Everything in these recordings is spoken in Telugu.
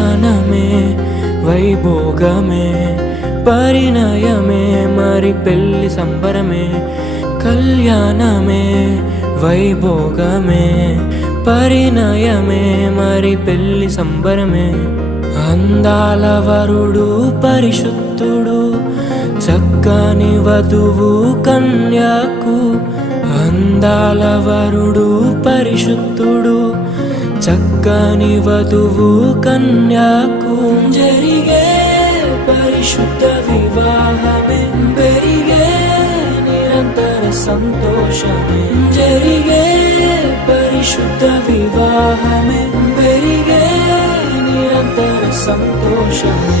కళ్యాణమే వైభోగమే పరిణయమే మరి పెళ్లి సంబరమే. కళ్యాణమే వైభోగమే పరిణయమే మరి పెళ్లి సంబరమే. అందాల వరుడు పరిశుద్ధుడు చక్కని వధువు కన్యాకు. అందాల వరుడు పరిశుద్ధుడు చక్కని వధువు కన్యాకు. జరిగే పరిశుద్ధ వివాహమే పెరిగే నిరంతర సంతోషమే. జరిగే పరిశుద్ధ వివాహమే పెరిగే నిరంతర సంతోషమే.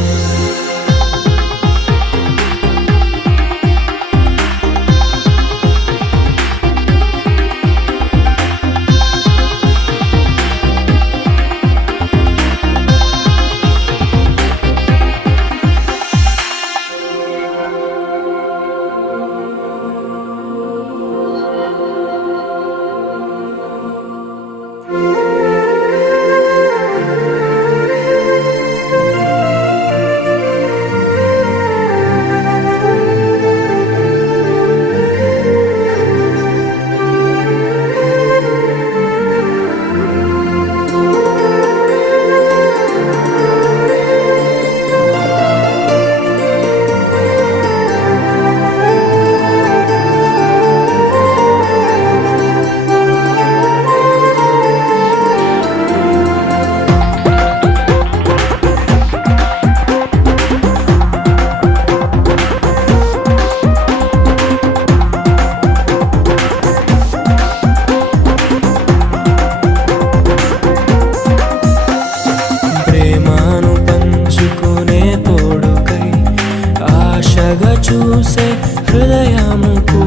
చూసే హృదయముకు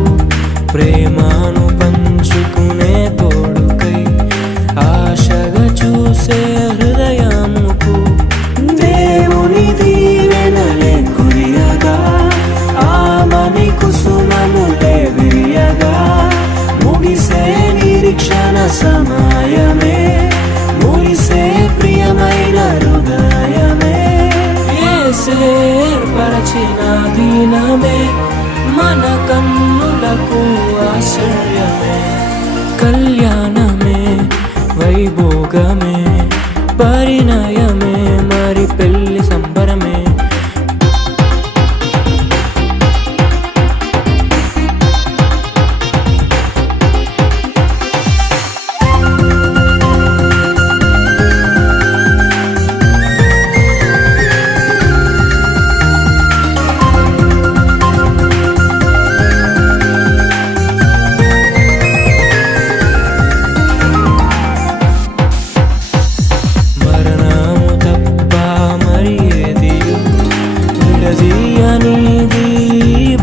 ప్రేమను పంచుకునే తోడుకై ఆశగా చూసే హృదయముకు. దేవుని దీవెనలే కురియగా ఆమని కుసుమములే విరియగా ముగిసే నిరీక్షణ సమయమే మురిసే ప్రియమైన హృదయమే. ఏర్పరచిన దీనమే మన కన్నులకు ఆశ్చర్యమే. కళ్యాణమే వైభోగమే పరిణయమే మరి పెళ్లి సంబరమే.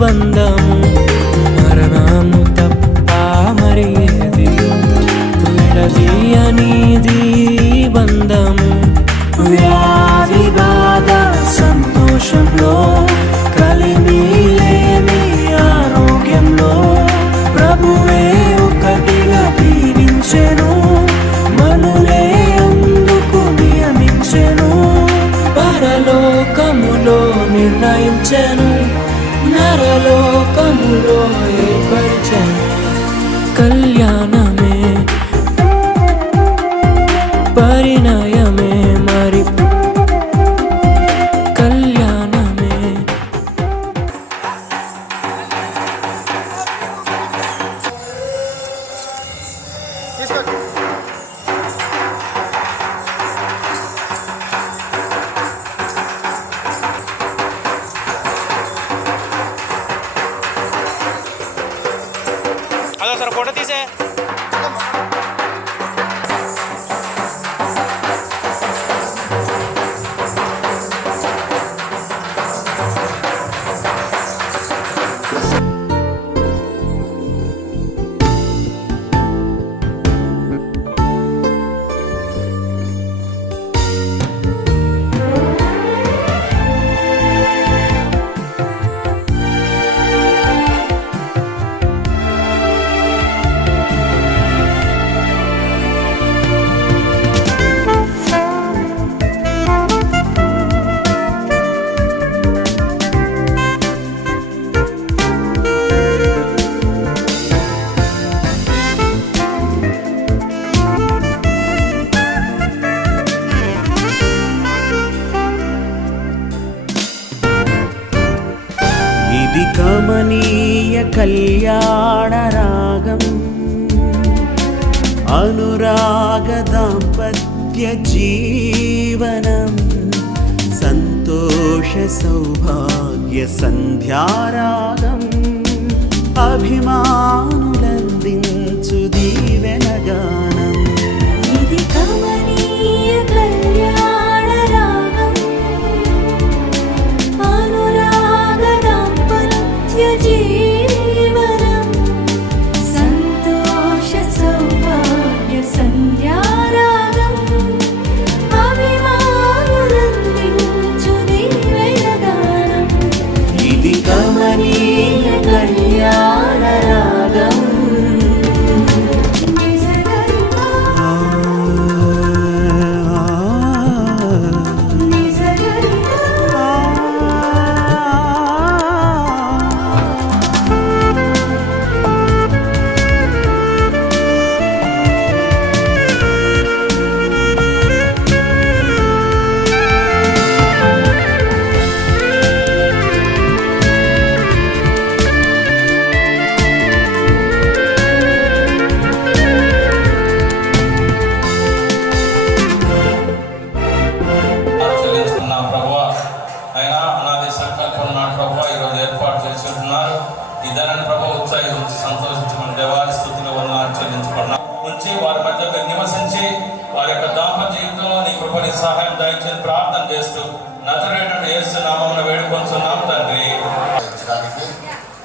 బంధము మరణము తప్ప మరి ఏది విడదీయనిది బంధము. వ్యాధి బాధ సంతోషంలో కలిమి లేని ఆరోగ్యంలో ప్రభువే ఒకటిగా దీవించెను మనులే అందుకు నియమించెను. పరలోకములో నిర్ణయించెను నరలోకములో ఏర్పరిచెను. కళ్యాణమే పరిణయమే మరి కళ్యాణమే. అదో సార్ ఫోటో తీసే ఇది కమనీయ కళ్యాణ రాగం, అనురాగ దాంపత్య జీవనం, సంతోష సౌభాగ్య సంధ్యారాగం, అభిమానులందించు దీవెన గానం. ఇది కమనీయ కళ్యాణ రాగం, అనురాగ దాంపత్య జీవనం, సంతోష సౌభాగ్య సంధ్యారాగం, అభిమానులందించు దీవెన గానం. ఇది కమనీయ కళ్యాణ రాగం. ఇద్దరని ప్రభు ఉత్సాహించి సంతోషించుకుని దేవారి స్తుతిలో వందనాలు చెల్లించుకున్నాం ఉంచి వారి మధ్య నివసించి వారి యొక్క దాంపత్య జీవితంలో నీ కృపని సహాయం దయచేసి ప్రార్థన చేస్తూ నజరేయుడైన యేసు నామమున వేడుకొంచున్నాం తండ్రి.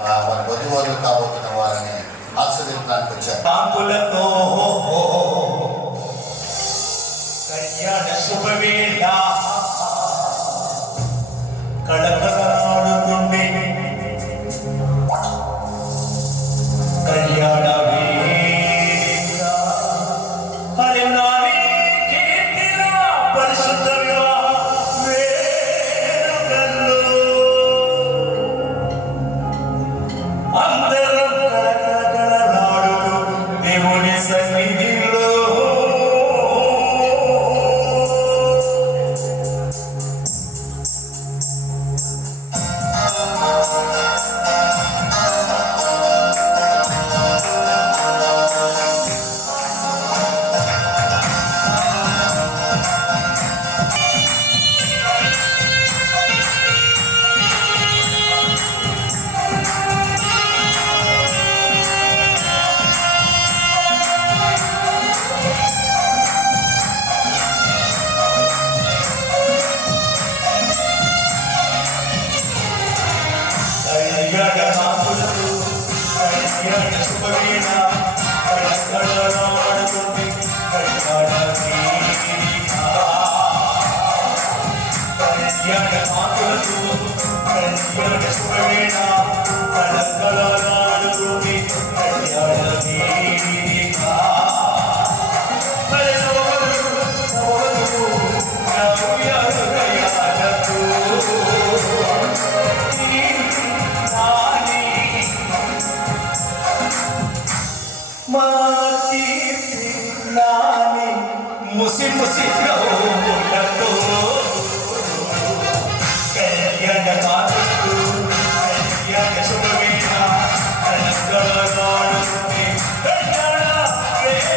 వారి వధువులు కాబోతున్న వారిని ఆశీర్వదించడానికి వచ్చారు. కాంతులతో కళ్యాణ శుభవేళ కళకళలాడుతుండే కళ్యాణ వేళ హరినామే కీర్తిన పరిశుద్ధ వివాహ వేడుకల్లో అందరం కళకళలాడుతూ దేవుని సన్నిధిలో ముసి ముసి నవ్వులతో కళ్యాణ కాంతులు కళ్యాణ శుభవేళ కళకళలాడుతుండే కళ్యాణ వేళ.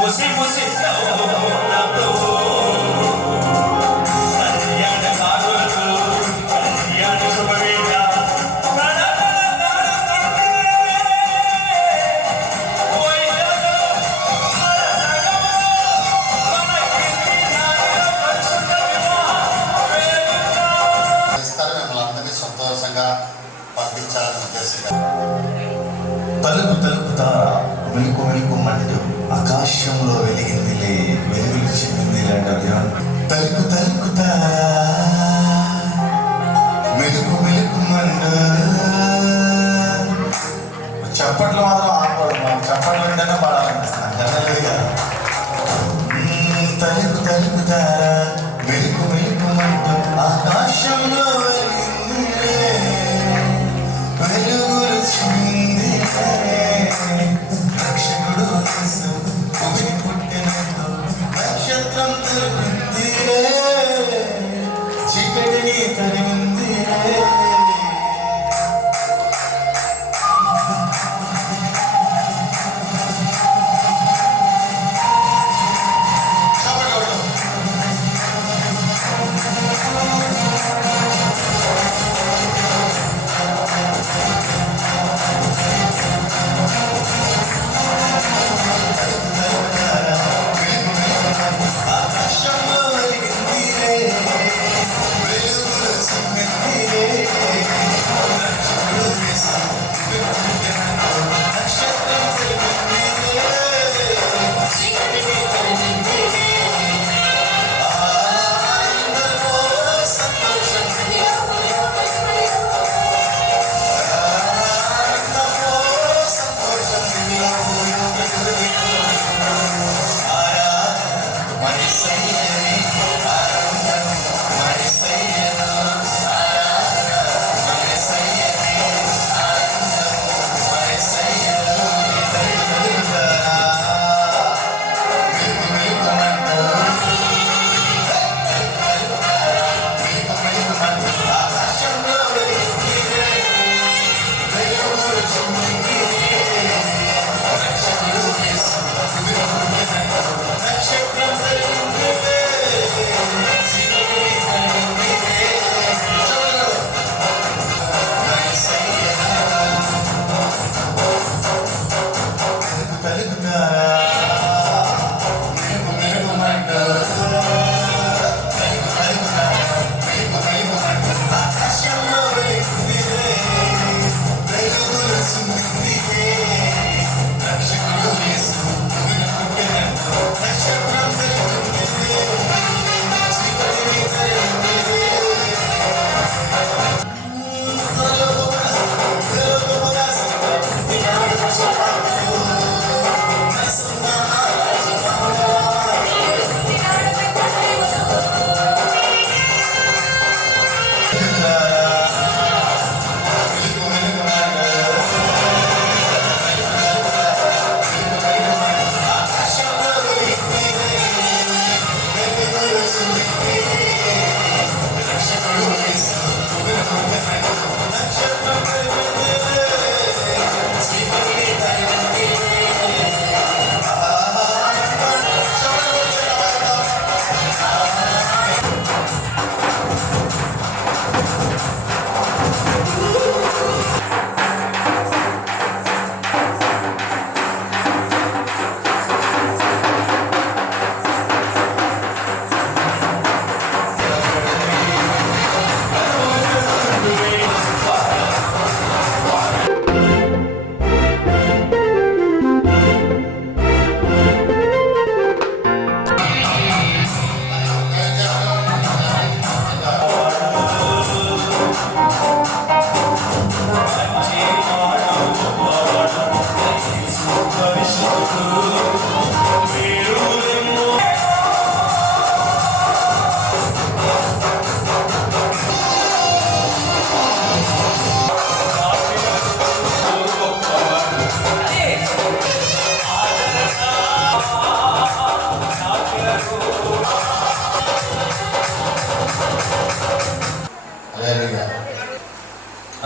ముసి ముసి పరిశుద్ధ తలుపు తలుపుతారా వెలుగు వెలుగుమంటూ ఆకాశంలో వెలుగులు చిందిరే రక్షకుడు యేసు భూమి పుట్టినట్టు నక్షత్రం తొలగిందిరే చీకటిని తరిమిందిరే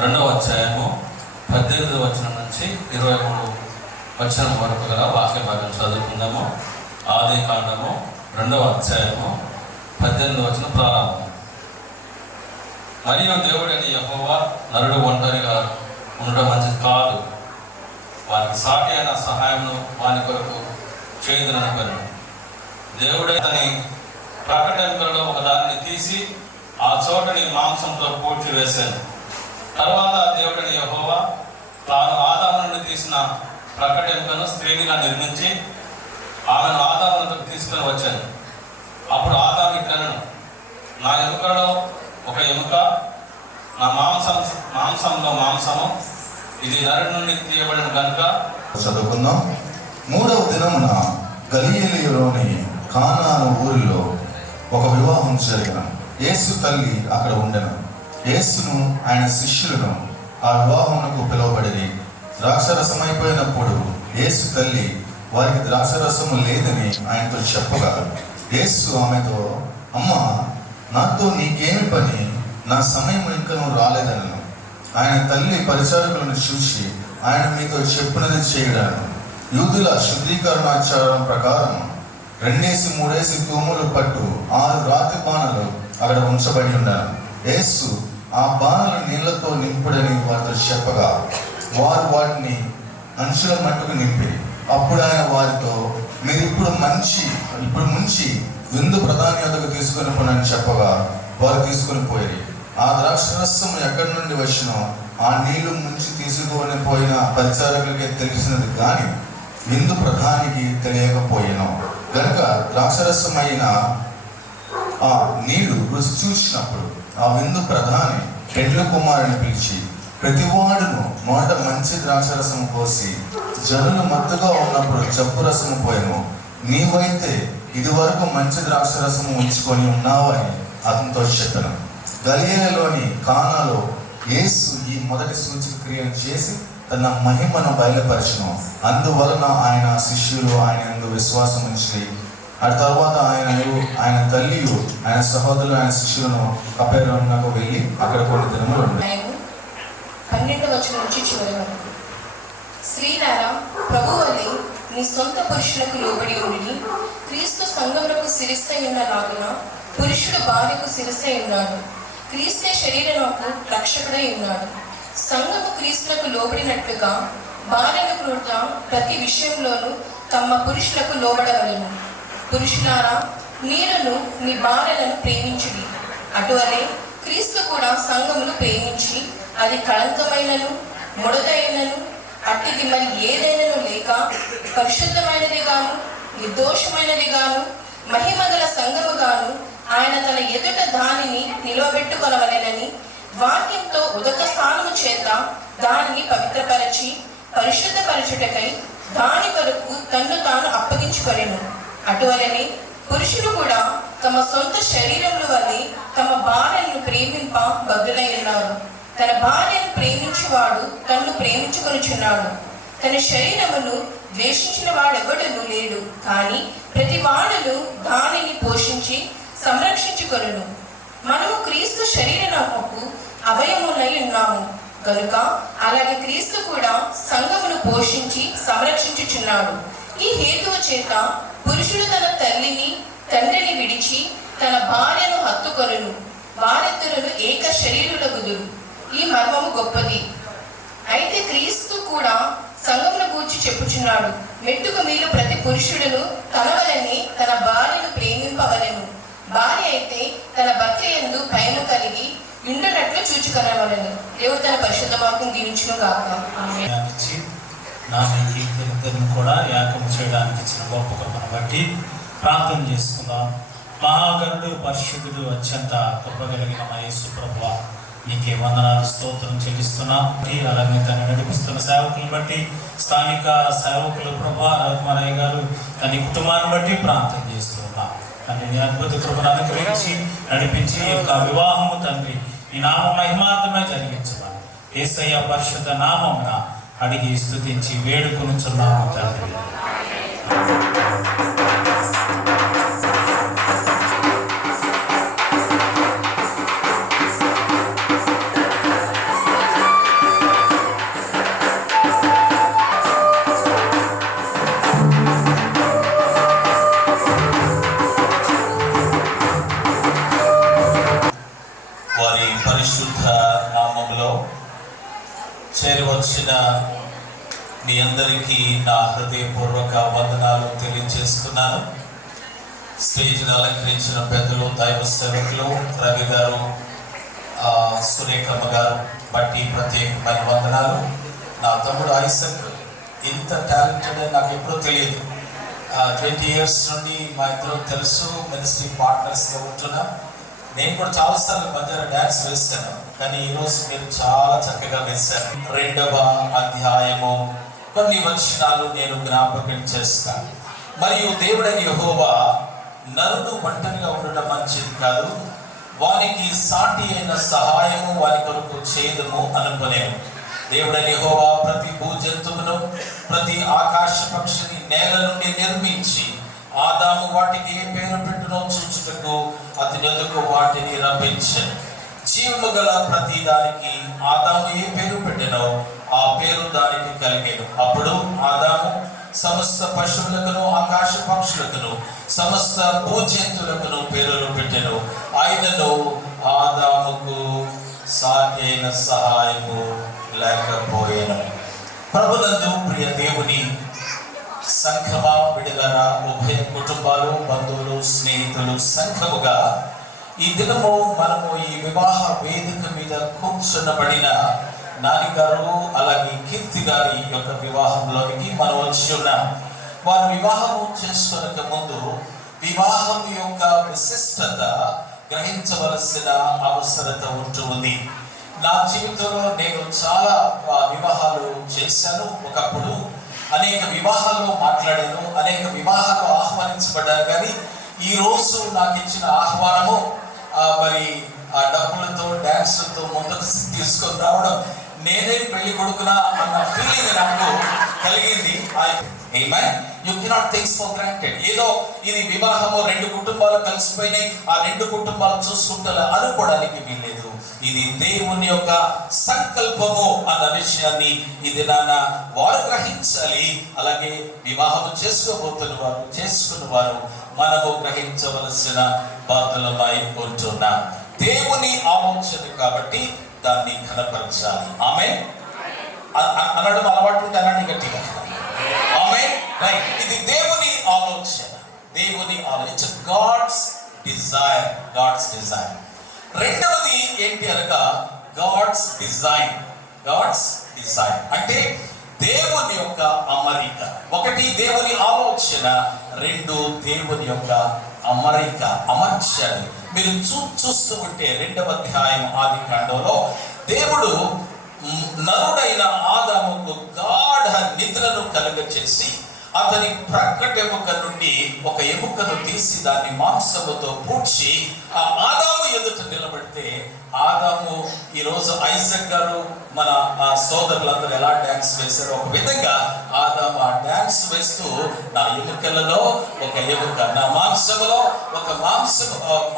రెండవ అధ్యాయము 18వ వచనం నుంచి 23 వచనం వరకు గల వాక్య భాగం చదువుకుందాము. ఆది కాండము 2వ అధ్యాయము 18వ వచనం ప్రారంభం. మరియు దేవుడైన యెహోవా నరుడు ఒంటరిగా ఉండడం మంచిది కాదు, వారికి సాటి అయిన సహాయమును వాని కొరకు చేయుదునని దేవుడే తని ప్రకటనలో ఒక దానిని తీసి ఆ చోటని మాంసంతో పూడ్చి వేశాను. తర్వాత దేవుడైన యెహోవా తాను ఆదాము నుండి తీసిన ప్రకటనను స్త్రీనిగా నిర్మించి ఆమెను ఆదామునకు తీసుకొని వచ్చాను. అప్పుడు ఆదాము ఇట్లనెను, నా ఎముకలో ఒక ఎముక, నా మాంసంలో మాంసము, ఇది నరుడి నుండి తీయబడిన కనుక. చదువుకుందాం. 3వ దినమున గలిలయలోని కానాను ఊరిలో ఒక వివాహం జరిగిన యేసు తల్లి అక్కడ ఉండెను. యేసును ఆయన శిష్యులను ఆ వివాహమునకు పిలువబడి ద్రాక్షరసం అయిపోయినప్పుడు యేసు తల్లి వారికి ద్రాక్షరసము లేదని ఆయనతో చెప్పగా యేసు ఆమెతో, అమ్మ, నాతో నీకేమి పని? నా సమయం ఇంకనూ రాలేదనను. ఆయన తల్లి పరిచారకులను చూసి, ఆయన మీతో చెప్పినది చేయడాను. యూదుల శుద్ధీకరణాచారం ప్రకారం 2-3 తూములు పట్టు 6 రాతి బాణలు అక్కడ ఉంచబడి ఉన్నాను. యేసు ఆ బాణలు నీళ్లతో నింపుడని వారితో చెప్పగా వారు వాటిని అంచుల మట్టుకు నింపి, అప్పుడు ఆయన వారితో, మీరు ఇప్పుడు ముంచి విందు ప్రధాని వద్దకు తీసుకొని పోనని చెప్పగా వారు తీసుకొని పోయి ఆ ద్రాక్షరసం ఎక్కడి నుండి వచ్చినో ఆ నీళ్లు ముంచి తీసుకొని పోయిన పరిచారకులకే తెలిసినది కానీ విందు ప్రధానికి తెలియకపోయాను. కనుక ద్రాక్షరసం అయిన ఆ నీళ్లు రుచి చూసినప్పుడు ఆ విందు ప్రధాని పెండ్లి కుమారుని పిలిచి, ప్రతివాడును నోట మంచి ద్రాక్షరసము పోసి జనులు మత్తుగా ఉన్నప్పుడు జబ్బు రసము పోయాను. నీవైతే ఇది వరకు మంచి ద్రాక్షరసము ఉంచుకొని ఉన్నావు అని అతనితో చెప్పాను. గలిలయలోని కానాలో యేసు ఈ మొదటి సూచక క్రియను చేసి తన మహిమను బయలుపరచును. అందువలన ఆయన శిష్యులు ఆయన యందు విశ్వాసం ఉంచి ఆ తర్వాత ఆయన తల్లియు ఆయన సహోదరులు ఆయన శిష్యులను కపెర్నహూమునకు వెళ్ళి అక్కడ కొన్ని దినములు ఉన్నాయి. 12వ వచనం నుంచి చివరి వరకు. స్త్రీలారా, ప్రభువలే నీ సొంత పురుషులకు లోబడి ఉండి, క్రీస్తు సంఘమునకు శిరస్సై ఉన్నలాగున పురుషుడు భార్యకు శిరస్సై ఉన్నాడు. క్రీస్తే శరీరమునకు రక్షకుడై ఉన్నాడు. సంఘము క్రీస్తులకు లోబడినట్లుగా భార్యలు కూడా ప్రతి విషయంలోనూ తమ పురుషులకు లోబడవలెను. పురుషులారా, మీరును మీ భార్యలను ప్రేమించుడి. అటువలే క్రీస్తు కూడా సంఘమును ప్రేమించి అది కళంకమైనను ముడతైనను అట్టిది మరి ఏదైనాను లేక పరిశుద్ధమైనది గాను నిర్దోషమైనది గాను మహిమగల సంఘము గాను ఆయన తన ఎదుట దానిని నిలవబెట్టుకొనవలెనని వాక్యంతో ఉదక స్థానము చేత దానిని పవిత్రపరచి పరిశుద్ధపరచుటకై దాని కొరకు తన్ను తాను అప్పగించుకొనెను. అటువలనే పురుషులు కూడా తమ సొంత శరీరముల వలె తమ భార్యను ప్రేమింప బద్దులై ఉన్నారు. తన భార్యను ప్రేమించువాడు తన్ను ప్రేమించుకొనుచున్నాడు. తన శరీరమును ద్వేషించిన వాడెవడను లేడు, కానీ ప్రతి వాడును దానిని పోషించి సంరక్షించుకొనును. మనము క్రీస్తు శరీరముకు అవయములై ఉన్నాము కనుక అలాగే క్రీస్తు కూడా సంఘమును పోషించి సంరక్షించుచున్నాడు. ఈ హేతువు చేత పురుషుడు తన తల్లిని తండ్రిని విడిచి తన భార్యను హత్తుకొనును, వారిద్దరును ఏక శరీరులగుదురు. ఈ మర్మము గొప్పది. అయితే క్రీస్తు కూడా సంఘమును గూర్చి చెప్పుచున్నాడు, మెట్టుకు మీరు ప్రతి పురుషుడును తన వలనే తన భార్యను ప్రేమింపవలెను. భార్య అయితే తన భర్త యందు భయము కలిగి ఉండునట్లు చూచుకొనవలెను. దేవుడు తన పరిశుద్ధ వాక్యం దీవించును గాక. ఆమేన్. నా కీర్తనను కూడా యాకము చేయడానికి ఇచ్చిన గొప్ప కృపను బట్టి ప్రార్థన చేసుకుందాం. మహాగణుడు, పరిశుద్ధుడు, అత్యంత కృప కలిగిన మా యేసు ప్రభువా, నీకే వందనాలు, స్తోత్రం చెల్లిస్తున్నాం. అలాగే తను నడిపిస్తున్న సేవకులను బట్టి, స్థానిక సేవకులు ప్రభా రఘుమారయ్య గారు తన కుటుంబాన్ని బట్టి ప్రార్థన చేస్తున్నాం. తండ్రి నీ అద్భుత కృపను అనుగ్రహించి నడిపించి ఈ యొక్క వివాహము తండ్రి ఈ నామ మహిమార్థమే జరిగించమని యేసయ్య పరిశుద్ధ నామమున అడిగి స్తుతించి వేడుకొనుచున్నాము తండ్రి. వారి పరిశుద్ధ నామములో చేరవచ్చిన మీ అందరికీ నా హృదయపూర్వక వందనాలు తెలియజేస్తున్నాను. స్టేజ్ని అలంకరించిన పెద్దలు, దైవ సేవకులు, రవి గారు, సురేఖమ్మ గారు బట్టి ప్రత్యేకమైన వందనాలు. నా తమ్ముడు ఐసక్ ఇంత టాలెంటెడ్ అని నాకు ఎప్పుడూ తెలియదు. 20 years నుండి మా ఇద్దరు తెలుసు, మినిస్ట్రీ పార్ట్నర్స్గా ఉంటున్నాం. నేను కూడా చాలాసార్లు బంజారా డ్యాన్స్ వేస్తాను, కానీ ఈరోజు మీరు చాలా చక్కగా వేశారు. 2వ అధ్యాయము కొన్ని వచనాలు నేను జ్ఞాపకం చేస్తాను. మరియు దేవుడైన యెహోవా నరుడు ఒంటరిగా ఉండడం మంచిది కాదు, వానికి సాటి అయిన సహాయము వారి కొరకు చేయదము అనుకునేను. దేవుడైన యెహోవా ప్రతి భూజంతువును ప్రతి ఆకాశ పక్షిని నేల నుండి నిర్మించి ఆదాము వాటికి ఏ పేరు పెట్టునో చూచుటకు అతని ఎదుగు వాటిని రప్పించెను. జీవము గల ప్రతి దానికి ఆదాము ఏ పేరు పెట్టెనో ఆ పేరు దానికి కలిగెను. అప్పుడు ఆదాము సమస్త పశువులకును ఆకాశ పక్షులకును సమస్త భూజంతువులకును పేర్లు పెట్టెను. ఆయనను ఆదాముకు సాటి అయిన సహాయము లేకపోయేను. ప్రభునందు ప్రియ దేవుని సంఘమా విడుదల ఉభయ కుటుంబాలు బంధువులు స్నేహితులు సంఘముగా ఈ దినము మనము ఈ వివాహ వేదిక మీద కూర్చున్నబడిన నాని గారు అలాగే కీర్తి గారి యొక్క వివాహంలోనికి మనం వచ్చి ఉన్నాం. వారు వివాహం చేసుకోనక ముందు వివాహం యొక్క విశిష్టత గ్రహించవలసిన అవసరత ఉంటుంది. నా జీవితంలో నేను చాలా వివాహాలు చేశాను. ఒకప్పుడు అనేక వివాహాల్లో మాట్లాడాను, అనేక వివాహాల్లో ఆహ్వానించబడ్డాను. కానీ ఈరోజు నాకు ఇచ్చిన ఆహ్వానము మరి ఆ డబ్బులతో డ్యాన్సులతో ముందుకు తీసుకొని రావడం, నేనే పెళ్లి కొడుకునా అన్న ఫీలింగ్ నాకు కలిగింది. You cannot takes for granted. ఏదో ఇది వివాహము, రెండు కుటుంబాలు కలిసిపోయినాయి, ఆ రెండు కుటుంబాలు చూసుకుంటా అనుకోవడానికి వీల్లేదు. ఇది దేవుని యొక్క సంకల్పము అన్న విషయాన్ని ఇది వారు గ్రహించాలి. అలాగే వివాహం చేసుకున్న వారు మనము గ్రహించవలసిన బాధ్యతలపై ఉంటున్నాం. దేవుని ఆలోచన కాబట్టి దాన్ని ఘనపరచాలి. ఆమేన్ అనడం అలవాటు ఉంటే అనండి గట్టిగా. ఆమేన్. రైట్. ఇది దేవుని ఆలోచన. It's God's desire. రెండవది ఏంటి అనగా గాడ్స్ డిజైన్. అంటే దేవుని యొక్క అమరిక. ఒకటి దేవుని ఆలోచన, రెండు దేవుని యొక్క అమర్చాలి. మీరు చూస్తూ ఉంటే 2వ అధ్యాయం ఆదికాండంలో దేవుడు నరుడైన ఆదాముకు గాఢ నిద్రను కలుగచేసి అతని ప్రక్కట ఎముక నుండి ఒక ఎముకను తీసి దాన్ని మాంసముతో పూడ్చి ఆ ఆదాము ఎదుట నిలబడితే, ఆదాము ఈరోజు ఐజక్ గారు మన సోదరులందరూ ఎలా డ్యాన్స్ వేశారో ఒక విధంగా ఆదాము ఆ డ్యాన్స్ వేస్తూ నా ఎముకలలో ఒక ఎముక, నా మాంసములో ఒక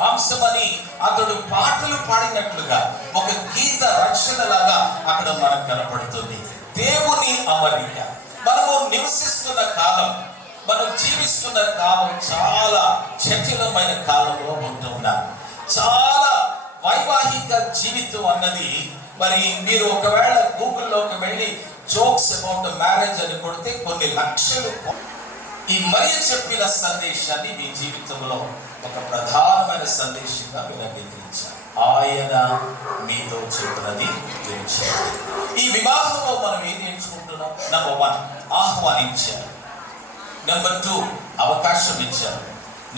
మాంసమని అతడు పాటలు పాడినట్లుగా ఒక గీత రక్షణ లాగా అక్కడ మనకు కనపడుతుంది. దేవుని అమరిక. మనము నివసిస్తున్న కాలం, మనం జీవిస్తున్న కాలం చాలా జటిలమైన కాలంలో ఉంటున్నాం. చాలా వైవాహిక జీవితం అన్నది, మరి మీరు ఒకవేళ గూగుల్లోకి వెళ్ళి జోక్స్ అబౌట్ మ్యారేజ్ అని కొడితే కొన్ని లక్షలు. ఈ మరియ చెప్పిన సందేశాన్ని మీ జీవితంలో ఒక ప్రధానమైన సందేశంగా వినగలిగించారు. ఆయన మీతో చెప్పినది వినిచారు. ఈ వివాహంలో మనం ఏం నేర్చుకుంటున్నాం? నెంబర్ 1 ఆహ్వానించారు. నెంబర్ 2 అవకాశం ఇచ్చారు.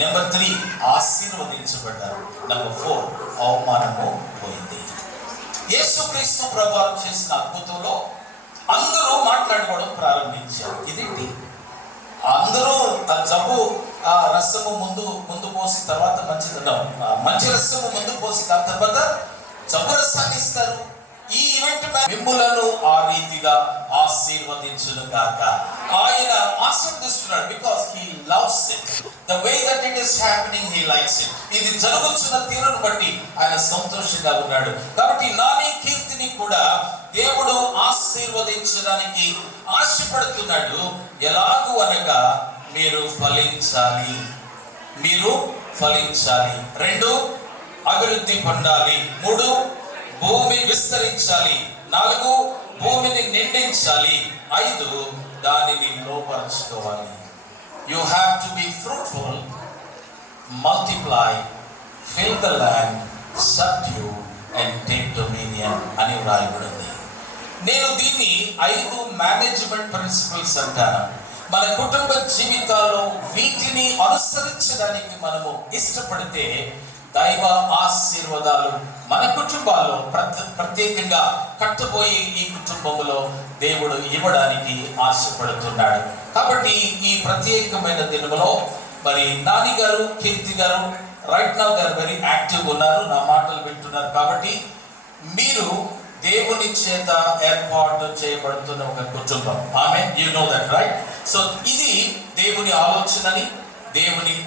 నెంబర్ 3 ఆశీర్వదించబడ్డారు. నెంబర్ 4 అవమానము పోయింది. యేసుక్రీస్తు ప్రభువు చేసిన అద్భుతంలో అందరూ మాట్లాడుకోవడం ప్రారంభించారు. ఇదేంటి? అందరూ జబ్బు రసము ముందు పోసి తర్వాత మంచి రసము ముందు పోసి తర్వాత జబ్బు రసాన్ని ఇస్తారు. ఈ ఈవెంట్ మిమ్ములను ఆ రీతిగా ఆశీర్వదించును గాక. ఆయన ఆశీర్వదిస్తున్నాడు. Because he loves it. The way that it is happening, he likes it. ఇది జరుగుతున్న తీరును బట్టి ఆయన సంతోషంగా ఉన్నాడు. కాబట్టి నాని కీర్తిని కూడా దేవుడు ఆశీర్వదించడానికి ఆశపడుతున్నాడు. ఎలాగూ అనగా మీరు ఫలించాలి. 2 అభివృద్ధి పొందాలి. 3 భూమి విస్తరించాలి. 4 భూమిని నిండించాలి. 5 దానిని లోపరుచుకోవాలి. You have to be fruitful, multiply, fill the land, subdue and take dominion అని వ్రాయబడింది. నేను దీన్ని 5 మేనేజ్మెంట్ ప్రిన్సిపల్స్ అంటాను. మన కుటుంబ జీవితాల్లో వీటిని అనుసరించడానికి మనము ఇష్టపడితే దైవ ఆశీర్వాదాలు మన కుటుంబాల్లో ప్రత్యేకంగా కట్టబోయే ఈ కుటుంబంలో దేవుడు ఇవ్వడానికి ఆశపడుతున్నాడు. కాబట్టి ఈ ప్రత్యేకమైన దినములో మరి నాని గారు, కీర్తి గారు right now they are very active ఉన్నారు, నా మాటలు వింటున్నారు. కాబట్టి మీరు దేవుని చేత ఏర్పాటు చేయబడుతున్న ఒక కుటుంబం. Amen. You know that right. So ఇది దేవుని ఆలోచనని,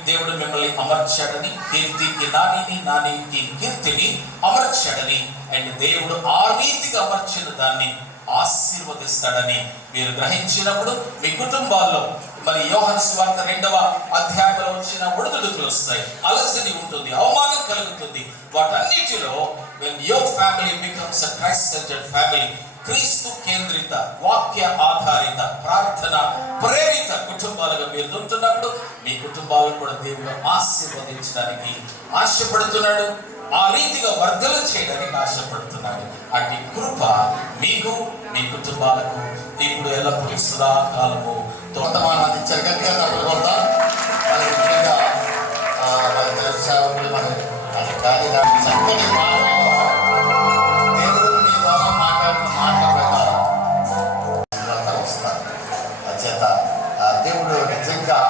దేవుడు మిమ్మల్ని అమర్చాడని, కీర్తికి నానికి కీర్తిని అమర్చాడని, అండ్ దేవుడు ఆ రీతిగా అమర్చిన దాన్ని ఆశీర్వదిస్తాడని మీరు గ్రహించినప్పుడు మీ కుటుంబాల్లో మరి యోహాను సువార్త 2వ అధ్యాయంలో వచ్చిన ఒడిదుడుకులు వస్తాయి, అలసడి ఉంటుంది, అవమానం కలుగుతుంది. వాటన్నిటిలో when your family becomes a Christ-centered family, క్రీస్తు కేంద్రిత, వాక్య ఆధారిత, ప్రార్థన ప్రేరిత కుటుంబాలుగా మీరు ఉంటున్నప్పుడు మీ కుటుంబాలను కూడా దేవుడు ఆశీర్వదించడానికి ఆశపడుతున్నాడు, ఆ రీతిగా వర్ధన చేయడానికి ఆశపడుతున్నాడు. అట్టి కృప మీకు, మీ కుటుంబాలకు ఇప్పుడు ఎల్లప్పుడూ సదాకాలము వర్తమానం అందించారు. గట్టిగా తప్పలు కొడతాం. మరి ముఖ్యంగా మరి దేవ సేవకులు మరి అది కానీ చక్కటి మాటలు దేవుడు మీ ద్వారా మాట్లాడిన మాటల ప్రకారం వస్తారు. అంచేత దేవుడు నిజంగా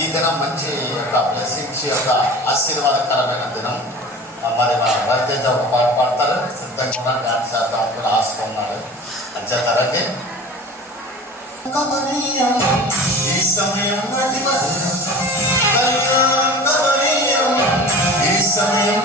ఈ దినం మంచి యొక్క బ్లెస్సింగ్స్ యొక్క ఆశీర్వాదకరమైన దినం. మరి మా రవితేజ ఒక పాట పాడతారు, సిద్ధంగా ఉన్నాడు, డాన్స్ చేద్దాం అనుకుని ఆశకున్నాడు. అంచేత రండి. ఈ సమయం ఈ సమయం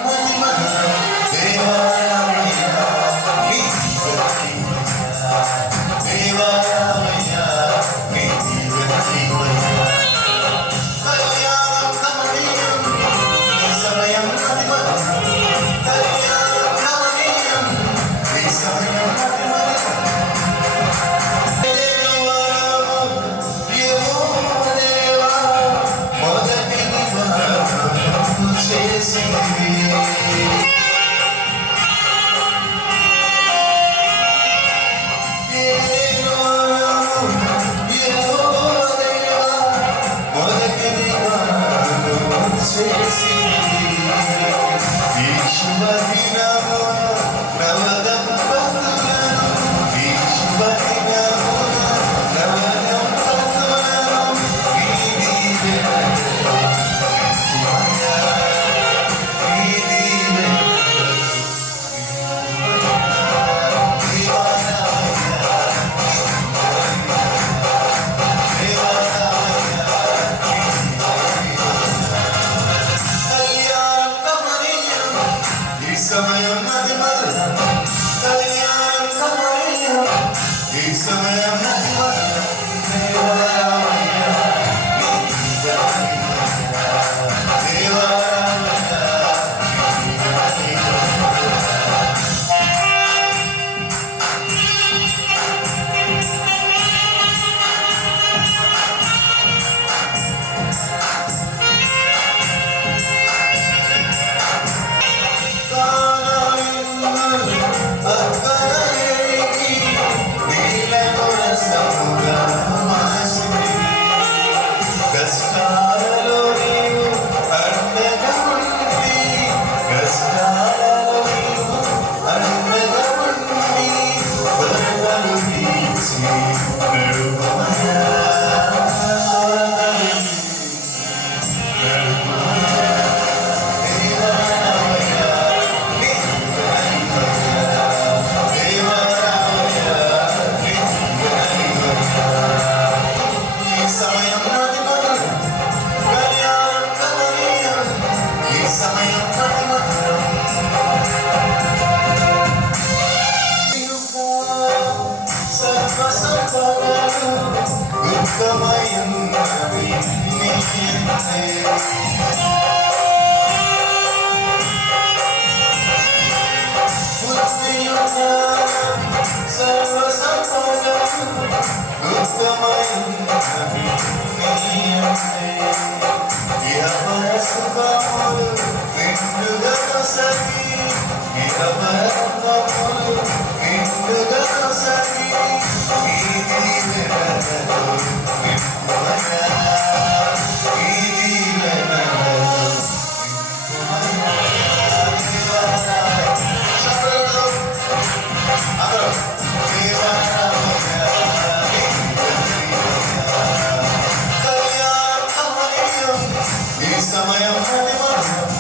సమయం మధురం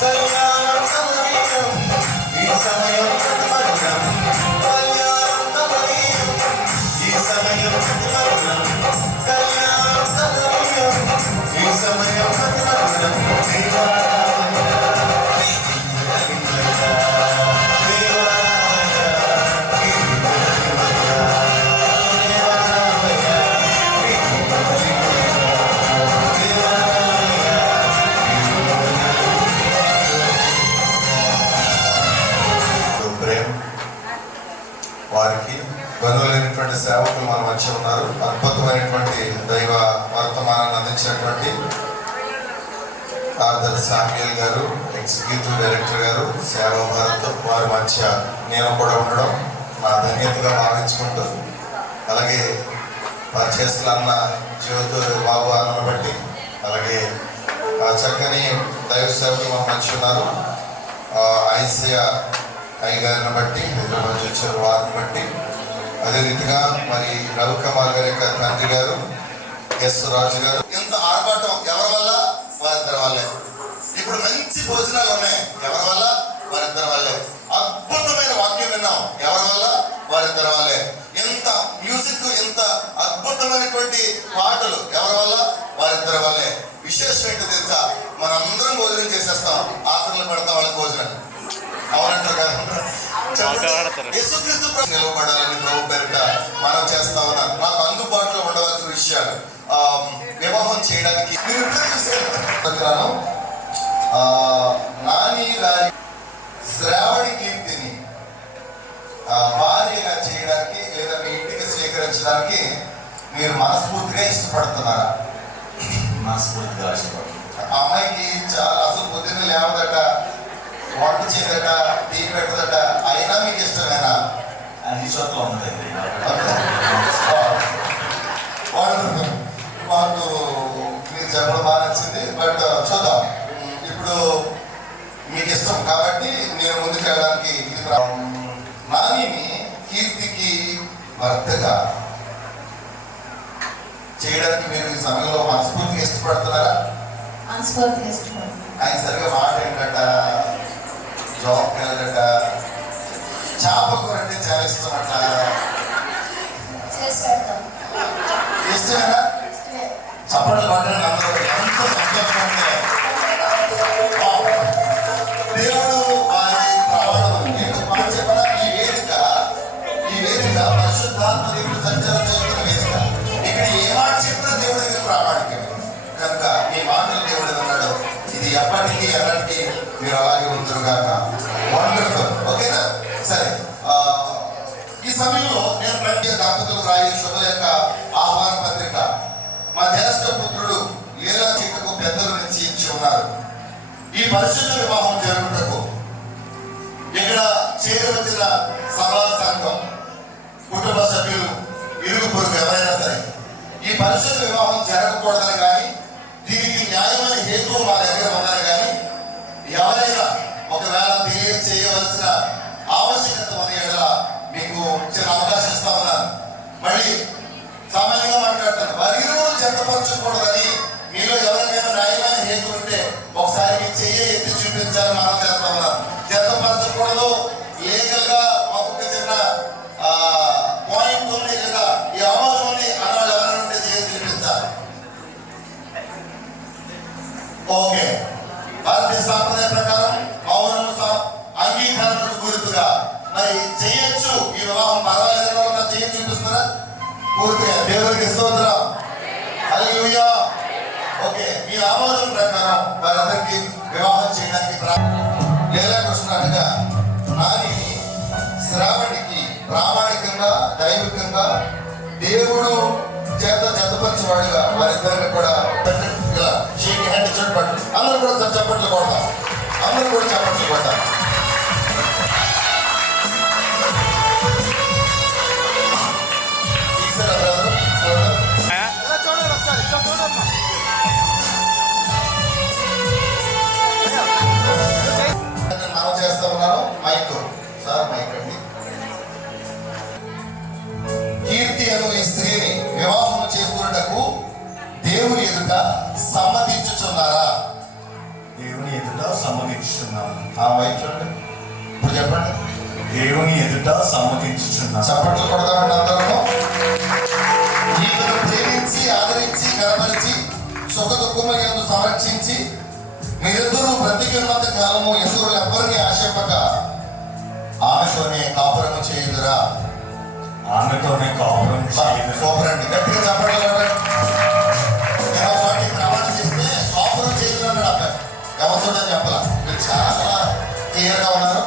కళ్యాణం కమనీయం ఈ సమయం మధురం కళ్యాణం కమనీయం ఈ సమయం మధురం కళ్యాణం కమనీయం ఈ సమయం మధురం ప్రేమ్ వారికి బరువులైనటువంటి సేవకులు మన మధ్య ఉన్నారు. అద్భుతమైనటువంటి దైవ వర్తమానాన్ని అందించినటువంటి ఆర్దర్ సామ్యుయల్ గారు, ఎగ్జిక్యూటివ్ డైరెక్టర్ గారు, సేవా భారత్ వారి మధ్య నేను కూడా ఉండడం నా ధన్యతగా భావించుకుంటూ, అలాగే పరిచయస్తులు అన్న జ్యోతి బాబు అన్నను బట్టి, అలాగే చక్కని దైవ సేవకులు మన మధ్య ఉన్నారు. ఐసియా గారిని బట్టి, హైదరాబాద్ నుంచి వచ్చారు వారిని బట్టి, అదే రీతిగా మరి రవికుమార్ గారి యొక్క తండ్రి గారు ఎస్ రాజు గారు. ఇంత ఆర్భాటం ఎవరి వల్ల? వారిద్దరి వల్లే. ఇప్పుడు మంచి భోజనాలు ఉన్నాయి, ఎవరి వల్ల? వారిద్దరి వల్లే. అద్భుతమైన వాక్యం విన్నాం, ఎవరి వల్ల? వారిద్దరి వల్లే. ఇంత మ్యూజిక్, ఇంత అద్భుతమైనటువంటి పాటలు ఎవరి వల్ల? వారిద్దరి వల్లే. విశేషం ఏంటో తెలుసా? మనందరం భోజనం చేసేస్తాం, ఆఖరిలో పెడతాం వాళ్ళకి భోజనం. అవునంటారు కదా? యేసుక్రీస్తు నిలవబడాలని ప్రభు పేరిట మనం చేస్తా ఉన్నాం. నాకు అందుబాటులో ఉండవలసిన విషయాలు వివాహం చేయడానికి నాని గారి శ్రావణి కీర్తిని భార్యగా చేయడానికి లేదా మీ ఇంటికి స్వీకరించడానికి మీరు మనస్ఫూర్తిగా ఇష్టపడుతున్నారా? మనస్ఫూర్తిగా ఇష్టపడుతున్నారు. ఆ అమ్మాయికి చాలా అసలు పొద్దున్న లేవదట, వంట చేయదట, టీ పెట్టదట, అయినా మీకు ఇష్టమేనా? అన్ని చోట్ల ఉన్నదండి. మాకు మీరు చెప్పడం బాగా నచ్చింది. బట్ చూద్దాం, ఇప్పుడు మీకు ఇష్టం కాబట్టి నేను ముందుకు వెళ్ళడానికి నానిని కీర్తికి భర్తగా చేయడానికి మీరు ఈ సమయంలో మనస్ఫూర్తిగా ఇష్టపడుతున్నారా? ఆయన సరిగా మాట ఏంటట, జాబ్కి వెళ్ళట, చేపల కూర అంటే చాలా ఇష్టం అట. ఇష్టమేనా? చప్పట్లు పడ్డాను అందరూ. ఎంత సంతోషం అంటే దేవుడు వారి ప్రమాణం ఎందుకు మాట చెప్పడా? ఈ వేదిక పరిశుద్ధాత్మ దేవుడు సంచారం చేస్తున్న వేదిక. ఇక్కడ ఏ మాట చెప్పినా దేవుడి దగ్గర ప్రామాణికమే కనుక ఈ మాటలు దేవుడు ఉన్నాడు. ఇది ఎప్పటికీ ఎలాంటి మీరు అలాగే ఉందరుగాక. వండర్ఫుల్. ఓకేనా? సరే, ఈ సమయంలో నేను ప్రత్యేక దంపతులకు రాయే శుభలేఖ ఆహ్వాన పత్రిక మా జ్యేష్ఠ పుత్రుడు లీలా చెట్టుకు పెద్దలు నిశ్చయించి ఉన్నారు. ఈ పరిశుద్ధ వివాహం జరుగుటకు ఇక్కడ చేరవచ్చిన సభా సంఘం, కుటుంబ సభ్యులు, ఇరుగు పొరుగు ఎవరైనా సరే ఈ పరిశుద్ధ వివాహం జరగకూడదని కానీ దీనికి న్యాయమైన హేతువు మా దగ్గర ఉన్నారు కానీ ఎవరైనా ఒకవేళ తెలియచేయవలసిన ఆవశ్యకత ఉన్న ఎడల మీకు చిన్న అవకాశం ఇస్తా ఉన్నారు. మళ్ళీ సామాన్యంగా మాట్లాడతాను, వారిరువురు జతపరచకూడదని మీలో ఎవరికైనా న్యాయమైన హేతు ఉంటే ఒకసారి మీ చెయ్యి ఎత్తి చూపించాలని మనం చేస్తా ఉన్నారు. జతపరచకూడదు, లీగల్ గా ఒక చిన్న పాయింట్ ఉంది లేదా ఈ అమలు ఉంది అన్నవాళ్ళు ఎవరైనా ఉంటే చెయ్యి చూపించాలి. ఓకే, భారతీయ సాంప్రదాయ ప్రకారం అవును అంగీకారానికి గుర్తుగా మరి చేయొచ్చు ఈ వివాహం. పర్వాలేదన్నా చెయ్యి చూపిస్తున్నారా? పూర్తిగా దేవుడికి స్తోత్రం. హల్లెలూయా. ఓకే, మీ ఆమోదం ప్రకారం వారందరికీ వివాహం చేయడానికి లీలా కృష్ణగా నాని శ్రావణికి ప్రామాణికంగా దైవికంగా దేవుడు చేత జతపరిచేవాడుగా వారిద్దరిని కూడా ఇలా షేక్ హ్యాండ్ చెప్పండి. అందరూ కూడా చప్పట్లు కొడతాం, అందరూ కూడా చప్పట్లు కొడతాం. మనం చేస్తా ఉన్నాను. మైక్ సార్, మైక్ అండి. కీర్తి అను ఈ స్త్రీని వివాహం చేసుకున్నటకు దేవుని సమ్మతించుచున్నాను. ఆ వైపు చూడండి. ఇప్పుడు చెప్పండి. దేవుని ఎదుట సమ్మతించుచున్నాను. చప్పట్లు కొడతామండి అందరూ. నీకును ప్రేమించి ఆదరించి గణపరిచి సుఖ దుఃఖములందు సంరక్షించి మీరిద్దరూ బ్రతికినంత కాలము ఎదురు ఎవ్వరిని ఆశింపక ఆమెతోనే కాపురము చేయుదురా. ఆమెతోనే కాపురం చేయుదురా. సూపరండి, గట్టిగా చెప్పండి. నేను వాటి ప్రమాణం చేస్తే కాపురం చేయుదురా అబ్బాయి ఎవరితో చెప్పాల. మీరు చాలా క్లియర్గా ఉన్నారు.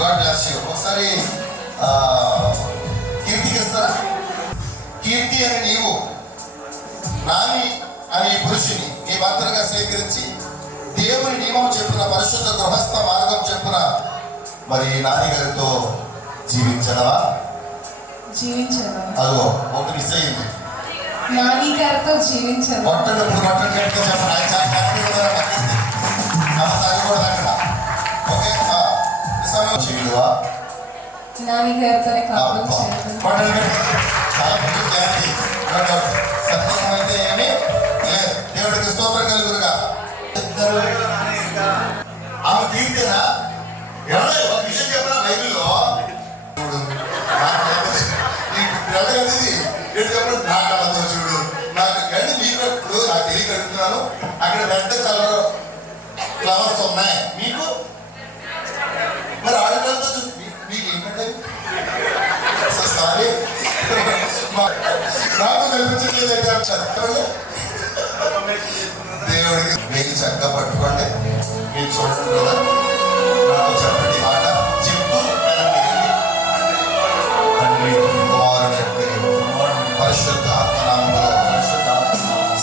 God bless you. ఒకసారి కీర్తికి ఇస్తారా? కీర్తి అని నీవు నాని అనే పురుషుని నీ భర్తగా స్వీకరించి దేవుని నియమం చెప్పున పరిశుద్ధ గృహస్థ మార్గం చెప్పున మరి నాన్నగారితో జీవించడవా? అదిగో ఒక మిస్ అయింది. నాని గారితో జీవించడం. మొట్టప్పుడు మట్టం గట్టిగా చెప్పండి. ఆయన చాలా హ్యాపీగా పట్టింది. తగ్గకూడదు అక్కడ. ఓకే, సమయం చేయడువా? నాని గారితోనే కాపురం చేయడం. చాలా పెద్ద జ్ఞాని. సందేహం అయితే ఏమి లేదు. దేవుడికి స్తోత్రం కలుగురుగా. ఆమె కీర్తన ఎవరో ఒక విషయం చెప్పిన బైబిల్లో నా కళ్ళతో చూడు నాకు గండి మీకప్పుడు నాకు తెలియక అడుగుతున్నాను. అక్కడ రెడ్ కలర్ ఫ్లవర్స్ ఉన్నాయి, మీకు మరి ఆడకలతో మీకు ఏంటంటే సారీ నాకు కనిపించట్లేదు అంటారు. దేవుడికి వేలు చక్కగా పట్టుకోండి. మీరు చూడండి కదా, నాతో చెప్పండి మాట చెప్పు తండ్రి కుమారుని పరిశుద్ధ ఆత్మనామములో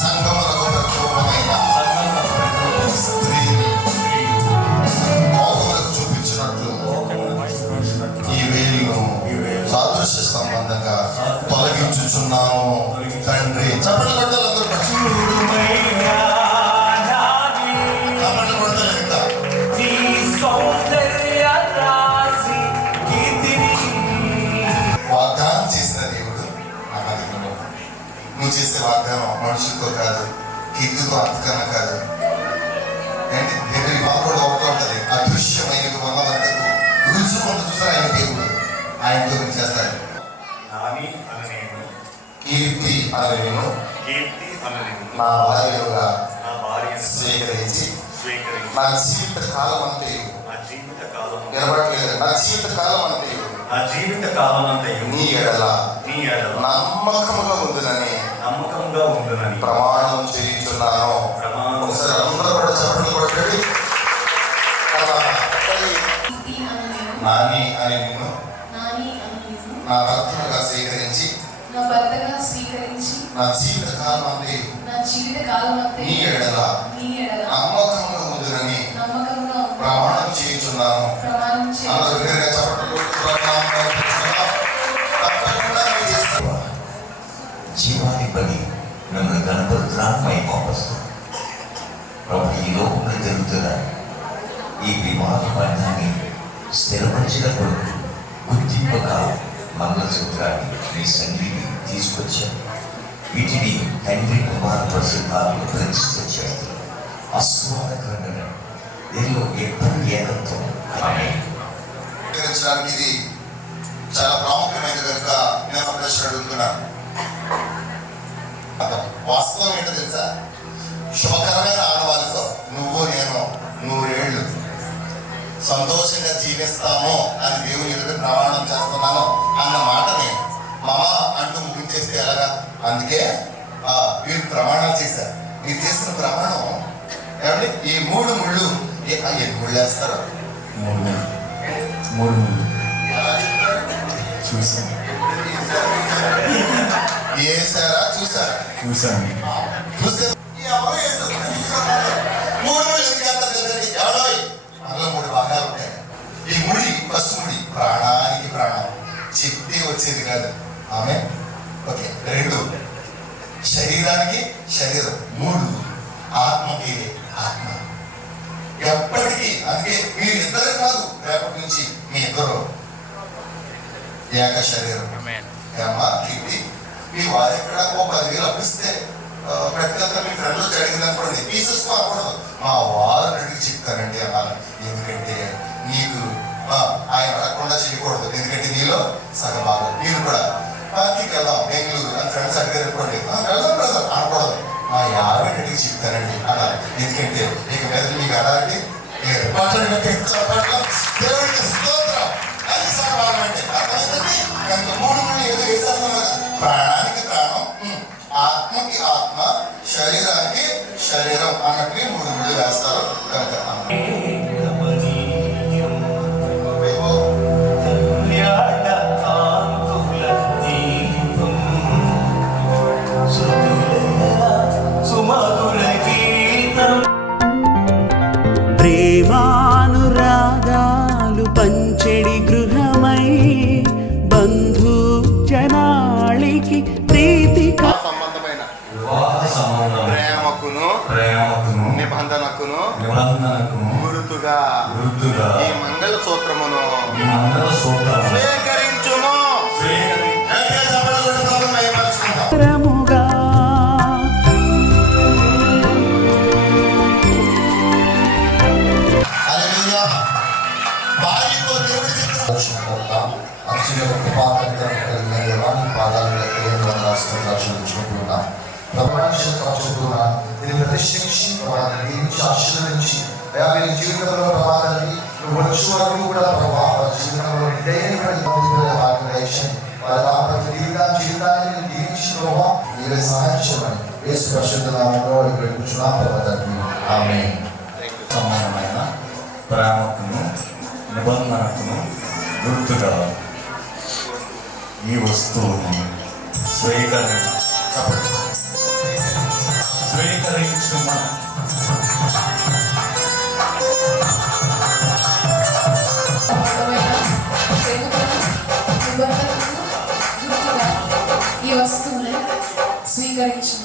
సంగములకు ప్రతిరూపమైన స్త్రీని మోకములకు చూపించినట్లు ఈ వేలును సాదృశ్య సంబంధంగా తొలగించుచున్నాను తండ్రి. చప్పట్లు కొట్టాలి అందరూ. చప్పట్లు కొడతారు ఇంకా. వాగ్దానం చేసిన దేవుడు నాకు అధికంలో. నువ్వు చేసే వాగ్దానం మనుషులతో కాదు, కీర్తితో అంతకన్నా కాదు. ఏంటి దేవుడి వాక్యంలో ఒకటి ఉంటుంది, అదృశ్యమైనది ఉన్నదంతకు రుజువుంది. చూసారు ఆయన దేవుడు, ఆయనతో మీరు చేస్తారు. నాని అని నేను, కీర్తి అని నేను నా భార్యగా స్వీకరించి నా జీవిత కాలం అంతే నిలబడలేదు. నా జీవిత కాలం అంతే నీ ఎడల నమ్మకముగా ఉండునని ప్రమాణం చేయించున్నాను. ఒకసారి అందరూ కూడా చెప్పండి కొట్టండి. నాని అని నేను నా భర్తగా స్వీకరించి నా జీవిత కాలం అంతే నీ ఎడల నమ్మకముగా ఉండునని ప్రమాణం చేయించున్నాను. అందరూ దగ్గరగా చెప్పండి. జీవాన్ని బలి నన్ను కనపరుతున్నాను మైపోపస్తాను. ప్రభు ఈ లోకంలో జరుగుతున్న ఈ వివాహ బంధాన్ని స్థిరపరిచిన కొరకు గుర్తింపక మంగళసూత్రాన్ని నీ సన్నిధిని తీసుకొచ్చాను. వీటిని తండ్రి కుమార పరిశుద్ధాత్మ ప్రతిష్ఠ చేస్తారు. ఆస్వాదకరమైన దీనిలో ఎప్పుడు ఏకత్వం అని ఇది చాలా ప్రాముఖ్యమైనది కనుక నేను ఒక ప్రశ్న అడుగుతున్నాను. వాస్తవం ఏంటో తెలుసా? శుభకరమైన ఆడవాళ్ళతో నువ్వు నేను 100 ఏళ్ళు సంతోషంగా జీవిస్తాము అని దేవుని ఎదుట ప్రమాణం చేస్తున్నాను అన్న మాటని మమ అంటూ ముగించేస్తే ఎలాగా? అందుకే వీరు ప్రమాణాలు చేశారు. మీరు చేసిన ప్రమాణం ఏమండి? ఈ 3 ముళ్ళు ఎన్ని ముళ్ళు వేస్తారు? 3 ముళ్ళు చూసాను. వేసారా? చూసారా? చూసాను. చూస్తే ఎవరు వేస్తారు? 3 ముళ్ళు ఎందుకు వేస్తారు తెలుసండి? ఎవరో అందులో 3 భాగాలు ఉంటాయి. ఈ ముడి ఫస్ట్ ముడి ప్రాణానికి ప్రాణం, చెప్తే వచ్చేది కాదు. ఆమె ఓకే. 2 శరీరానికి శరీరం. 3 ఆత్మకి ఆత్మ. ఎప్పటికీ అందుకే మీరు ఇద్దరు కాదు, రేపటి నుంచి మీ ఇద్దరు ఏక శరీరం. ఏమ్మా కీర్తి, మీ వారు ఎక్కడ 10,000 అప్పిస్తే ప్రతి మీ ఫ్రెండ్లో జరిగింది అనుకోండి, తీసేసుకోకూడదు. మా వారిని అడిగి చెప్తానండి ఎందుకంటే ఇక మీద మీకు అలాంటి దేవుడికి స్తోత్రం. అది సర్వాలం అంటే అర్థమైందండి. కనుక 3 ముళ్ళు ఏదో వేసేస్తాం కదా, ప్రాణానికి ప్రాణం, ఆత్మకి ఆత్మ, శరీరానికి శరీరం అన్నట్టు 3 ముళ్ళు వేస్తారు. కనుక ప్రేమానురాగాలు పంచెడి గృహమై బంధు జనాళికి ప్రీతి సంబంధమైన వివాహ సంబంధం ప్రేమకును నిబంధనకును నిబంధనకును గురుతుగా గుర్తుగా ఈ మంగళ సూత్రమును ఈ మంగళ సూత్రము స్వీకరించుము. రముగా హల్లెలూయా. భార్యతో దేవుడు చెప్పిన జీవితంలో ప్రభావాన్ని నువ్వు వచ్చే వరకు కూడా ప్రభావ జీవితంలో జీవితాన్ని దీవించిన ప్రభావ మీరే సహాయం చేయమని యేసు పరిశుద్ధ నామములో ఇక్కడ కూర్చున్నాం ప్రభావాన్ని. ఆమేన్. సంబంధమైన ప్రేమకును నిబంధనకును గుర్తుగా ఈ వస్తువును స్వీకరించుమా. ఈ వస్తువుని స్వీకరించు.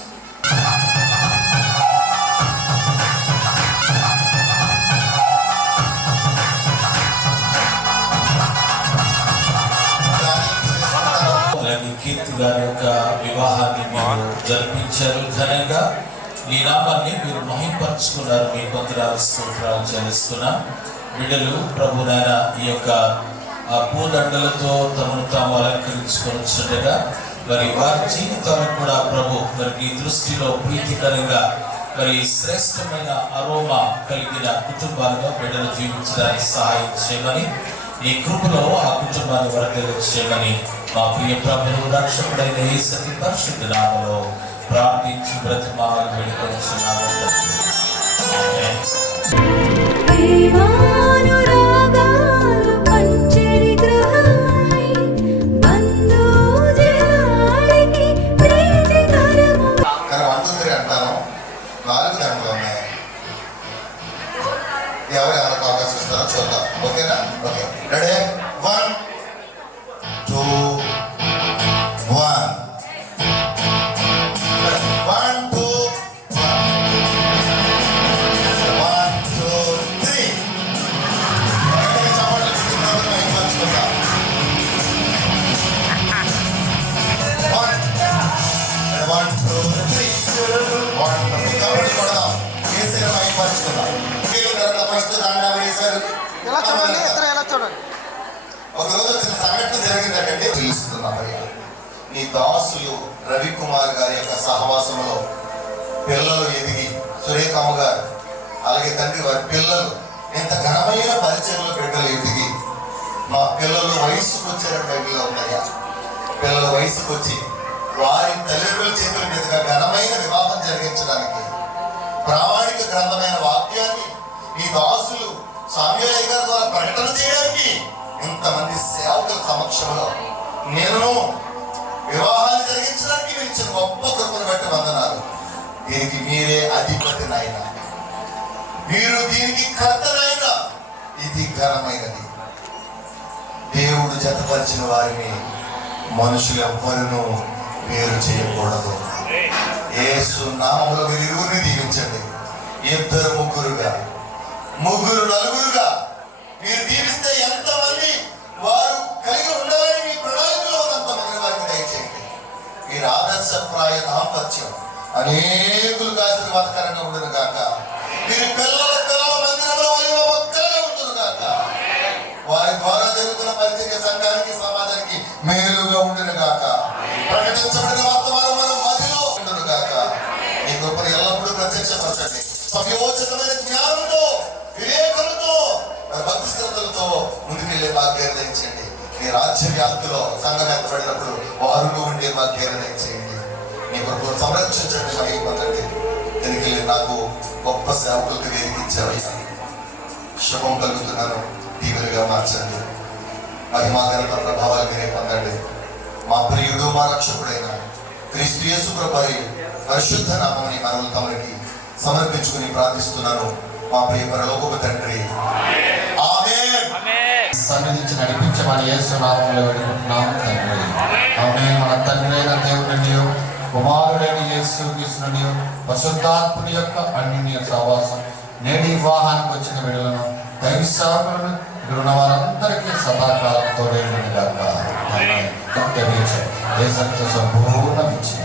అలాగే కీర్తి గారి యొక్క వివాహాన్ని మీరు జరిపించారు. ఘనంగా ఈ నామాన్ని మీరు మహింపరుచుకున్నారు. మీ కొందరు స్తోత్రాలు చెల్లిస్తున్నా. బిడ్డలు ప్రభునైన ఈ యొక్క పూదండలతో తమను తాము అలంకరించుకొనిచుండగా మరి వారి జీవితాలకు కూడా ప్రభు మరి ఈ దృష్టిలో ప్రీతికరంగా మరి శ్రేష్టమైన అరోమా కలిగిన కుటుంబాలుగా బిడ్డలు జీవించడానికి సహాయం చేయమని, ఈ కృపలో ఆ కుటుంబాన్ని వర్గలు చేయమని మా ప్రియ ప్రభువు రక్షకుడైన యేసు పరిశుద్ధ నామములో ప్రార్థించి బ్రతిమాలి వేడుకొనుచున్నాము. ఆమేన్. ప్రేమానురాగాలు పంచెడి గృహమై బంధు జనాళికి ప్రీతికరము. కానీ 1 2 3 అంటాను. 4 దండలు ఉన్నాయి. ఎవరు ఎవరికి అవకాశం ఇస్తారో చూద్దాం. ఓకేనా? Okay, ready? 1 2 1 1 2 1 2 3. సపోర్ట్ ఇస్తున్నారు. పంచుకుందాం. 1 2 3 కాబట్టి కొడదాం. కేసీఆర్ పంచుకుందాం. ఫస్ట్ దాంట్లో వేశారు. ఒకరోజు చిన్న సంఘటన జరిగిందంటే తెలుస్తున్నామయ్యా. నీ దాసులు రవికుమార్ గారి యొక్క సహవాసంలో పిల్లలు ఎదిగి, సురేఖమ్మ గారు అలాగే తండ్రి వారి పిల్లలు ఇంత ఘనమైన పరిచయంలో బిడ్డలు ఎదిగి, మా పిల్లలు వయసుకు వచ్చిన టైంలో ఉన్నాయా, పిల్లల వయసుకు వచ్చి వారి తల్లిదండ్రుల చేతుల మీదుగా ఘనమైన వివాహం జరిగించడానికి ప్రామాణిక గ్రంథమైన వాక్యాన్ని ఈ దాసులు సామ్యూయల్ గారి ద్వారా ప్రకటన చేయడానికి ఇంతమంది సేవకుల సమక్షంలో నేను వివాహాన్ని జరిగించడానికి మీరు ఇచ్చిన గొప్ప కృపను బట్టి వందనాలు. దీనికి మీరే అధిపతి నాయన, మీరు దీనికి కర్త నాయన. ఇది ఘనమైనది. దేవుడు జతపరిచిన వారిని మనుషులు ఎవ్వరూ వేరు చేయకూడదు. యేసు నామములో మీరు ఇరువురిని దీవించండి. 2 ముగ్గురుగా, 3 నలుగురుగా మీరు దీవిస్తే ఎంతమంది వారు కలిగి ఉండాలని మీ ప్రణాళికలో ఉన్నంతమంది వారికి దయచేయండి. మీరు ఆదర్శప్రాయ దాంపత్యం అనేకులకు ఆశీర్వాదకరంగా ఉండదు కాక, మీరు పిల్లల మందిరంలో ఒక్కరే ఉంటుంది కాక, వారి ద్వారా జరుగుతున్న పరిచర్య సంఘానికి సమాజానికి మేలుగా ఉండను గాక, ప్రకటించబడిన వర్తమానం మన మదిలో ఉండను గాక. ఈ గొప్పని ఎల్లప్పుడూ ప్రత్యక్షపరచండి. సమయోచితమైన జ్ఞానంతో, వివేకంతో, భక్తి శ్రద్ధలతో ముందుకెళ్లే భాగ్యాన్ని దయచేయండి. నీ రాజ్య వ్యాప్తిలో సంఘం ఏర్పడినప్పుడు వారులో ఉండే భాగ్యాన్ని దయచేయండి. నీ కొరకు సంరక్షించండి, మహిమ పొందండి. దీనికి నాకు గొప్ప సేవకులకు వేదికించారయ్యా. శుభం కలుగుతున్నాను, దీవులుగా మార్చండి. మహిమాగరణ ప్రభావాలు మీరే పొందండి. మా ప్రియుడు, మా రక్షకుడైన క్రీస్తు యేసు ప్రభువారి పరిశుద్ధ నామముని మనవులు తమకి సమర్పించుకుని ప్రార్థిస్తున్నాను. మా ప్రియ పరలోకపు తండ్రి, ఆమేన్. సన్నిధించి నడిపించమని యేసు నామములో వేడుకుంటున్నాము తండ్రి. ఆమేన్. మన తండ్రి అయిన దేవుని, కుమారుడైన యేసు క్రీస్తుని, పరిశుద్ధాత్ముని యొక్క అన్యోన్య సహవాసం నేటి వివాహానికి వచ్చిన విడుదలను దైవ సేవకులను ఇక్కడ ఉన్న వారందరికీ సదాకాలం తోడేందుకు గాక. ఆమేన్. ఏ సత్య సంపూర్ణ విజయం.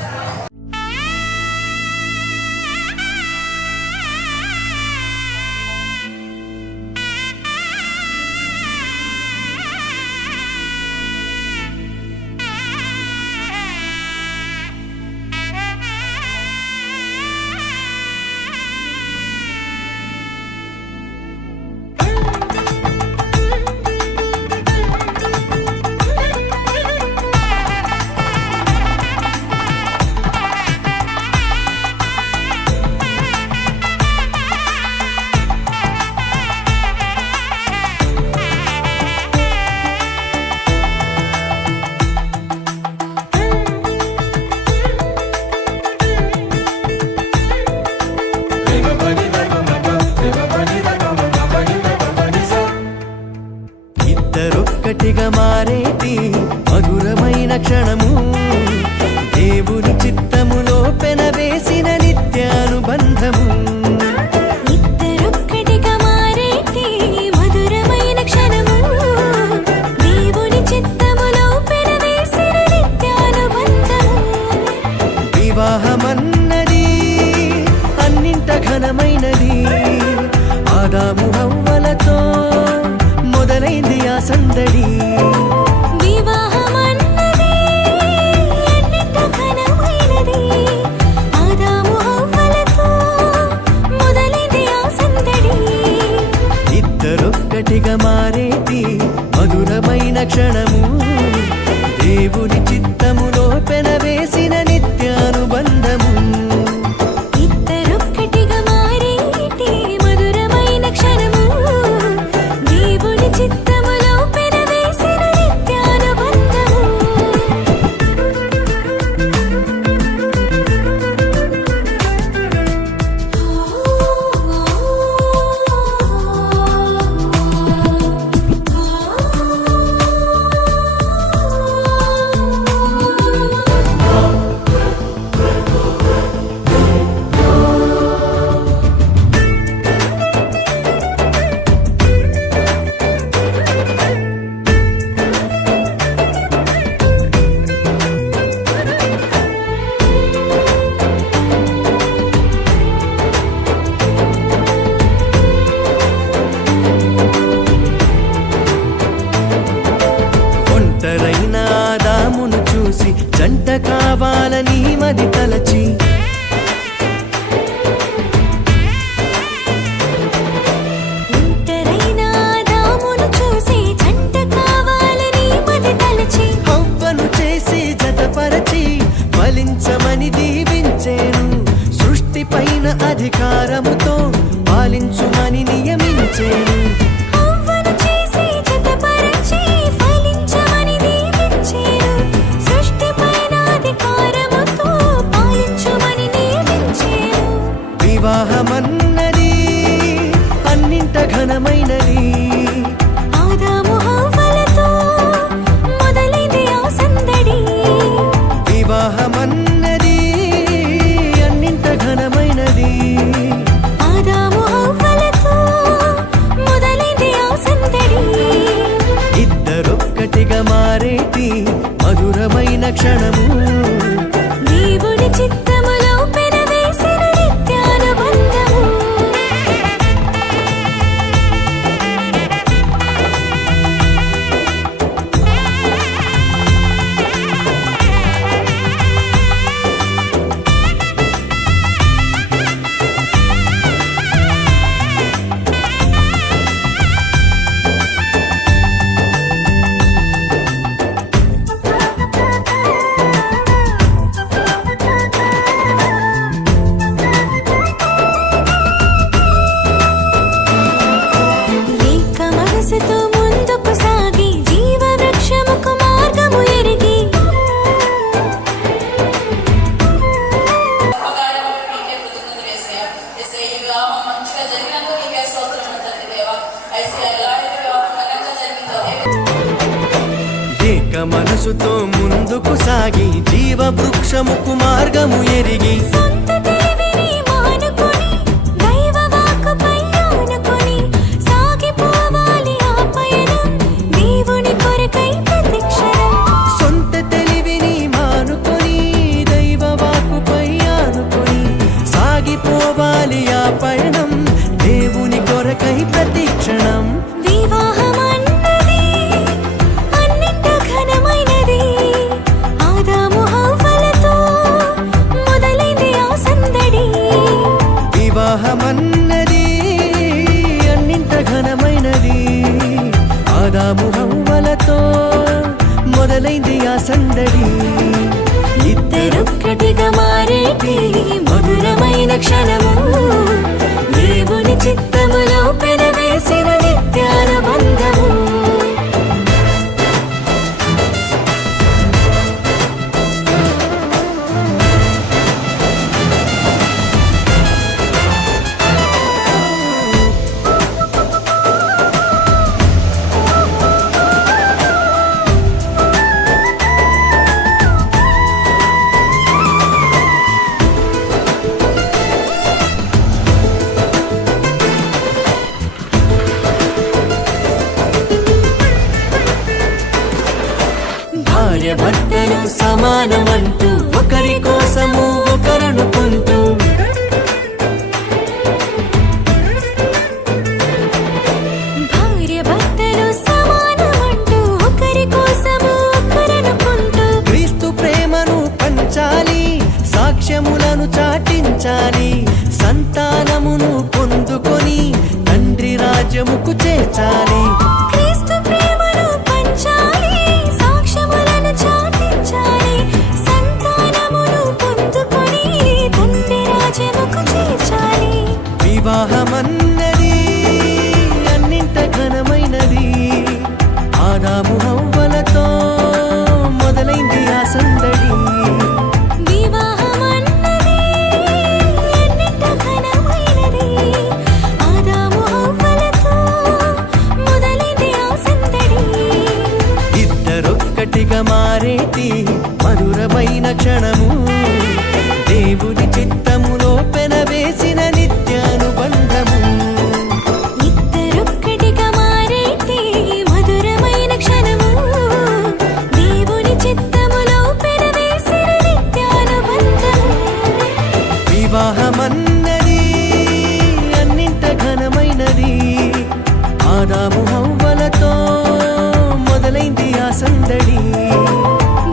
ఇద్దరొక్కటిగా మారేటి మధురమైన క్షణము, దేవుని చిత్తములో పెనవేసిన నిత్యానుబంధము. ఇద్దరొక్కటిగా మారేటి మధురమైన క్షణము, దేవుని చిత్తములో పెనవేసిన నిత్యానుబంధము. వివాహమన్నది అన్నింట ఘనమైనది, ఆదాము హవ్వలతో మొదలైంది ఆ సందడి. వివాహమన్నది అన్నింట ఘనమైనది, ఆదాము హవ్వలతో మొదలైంది ఆ సందడి. ఇద్దరొక్కటిగా మారేటి మధురమైన క్షణము, దేవుని చిత్తములో పెనవేసిన నిత్యానుబంధము. ఇద్దరొక్కటిగా మారేటి మధురమైన క్షణము, దేవుని చిత్తములో పెనవేసిన నిత్యానుబంధము. ఒంటరైన ఆదామును చూసి జంట కావాలని మది తలచి, ఒంటరైన ఆదామును చూసి జంట కావాలని మది తలచి, హవ్వను చేసి జతపరచి ఫలించమని దీవించేను. సృష్టి పైన అధికారముతో పాలించుమని నియమించేను. హవ్వను చేసి జతపరచి ఫలించమని దీవించెను. సృష్టిపైన అధికారముతో పాలించుమని నియమించెను. వివాహమన్నది అన్నింట ఘనమైనది, ఆదాము హవ్వలతో మొదలైంది ఆ సందడి. వివాహమన్నది అన్నింట ఘనమైనది, ఆదాము హవ్వలతో మొదలైంది ఆ సందడి. ఇద్దరొక్కటిగా మారేటి మధురమైన క్షణము, దేవుని చిత్తములో పెనవేసిన నిత్యానుబంధము. మనసుతో ముందుకు సాగి జీవ వృక్షముకు మార్గము ఎరిగి సొంత తెలివిని మానుకొని దైవ వాక్కుపై ఆనుకొని సాగిపోవాలి ఆ పయనం దేవుని కొరకై ప్రతిక్షణం. సొంత తెలివిని మానుకొని దైవ వాక్కుపై ఆనుకొని సాగిపోవాలి ఆ పయనం దేవుని కొరకై ప్రతిక్షణం. వివాహమన్నది అన్నింట ఘనమైనది. ఆదాము హవ్వలతో మొదలైంది ఆ సందడి. వివాహమన్నది అన్నింట ఘనమైనది. ఆదాము హవ్వలతో మొదలైంది ఆ సందడి. ఇద్దరొక్కటిగా మారేటి మధురమైన క్షణము దేవుని చిత్తములో పెనవేసిన నిత్యానుబంధము. భార్య భర్తలు సమానమంటూ ఒకరి కోసము ఒకరనుకుంటూ భార్య భర్తలు సమానమంటూ ఒకరి కోసము ఒకరనుకుంటూ క్రీస్తు ప్రేమను పంచాలి, సాక్ష్యములను చాటించాలి, సంతానమును పొందుకొని తండ్రి రాజ్యముకు చేర్చాలి. క్రీస్తు ప్రేమను పంచాలి, సాక్ష్యములను చాటించాలి, సంతానమును పొందుకొని తండ్రి రాజ్యముకు చేర్చాలి. వివాహమన్నది అన్నింట ఘనమైనది. ఆదాము హవ్వలతో మొదలైంది ఆ సందడి. వివాహమన్నది అన్నింట ఘనమైనది. ఆదాము హవ్వలతో మొదలైంది ఆ సందడి. ఇద్దరొక్కటిగా మారేటి మధురమైన క్షణము దేవుని చిత్తములో పెనవేసిన నిత్యానుబంధము. ఇద్దరొక్కటిగా మారేటి మధురమైన క్షణము దేవుని చిత్తములో పెనవేసిన నిత్యానుబంధము. వివాహమన్నది అన్నింట ఘనమైనది. ఆదాము హవ్వలతో మొదలైంది ఆ సందడి.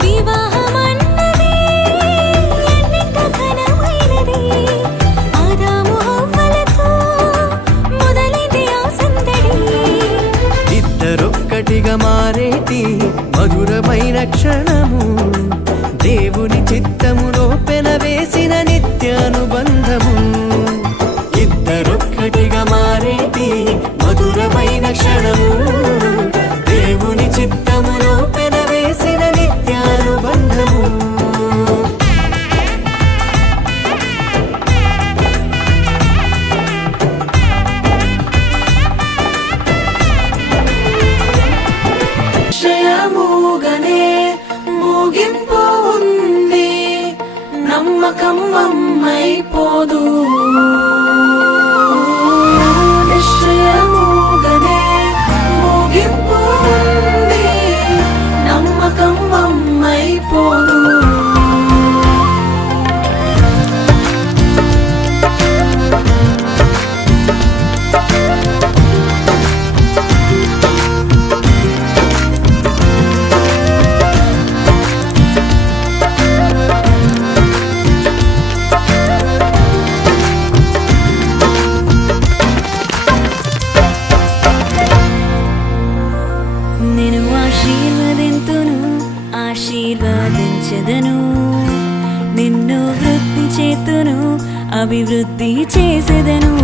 వివాహమన్నది అన్నింట ఘనమైనది. ఆదాము హవ్వలతో మొదలైంది ఆ సందడి. ఇద్దరొక్కటిగా మారేటి మధురమైన క్షణము దేవుని చిత్తములో పెనవేసిన నిత్యానుబంధము. ఇద్దరొక్కటిగా మారేటి మధురమైన క్షణము దేవుని చిత్తములో పెనవేసిన నిత్యానుబంధము. నిశ్చయముగానే ముగింపు ఉంది, నమ్మకం అమ్మైపోదు. నిశ్చయముగానే ముగింపు ఉంది, నమ్మకం అమ్మైపోదు. నేను ఆశీర్వదింతును, ఆశీర్వదించెదను. నిన్ను వృద్ధి చేతును, అభివృద్ధి చేసెదను.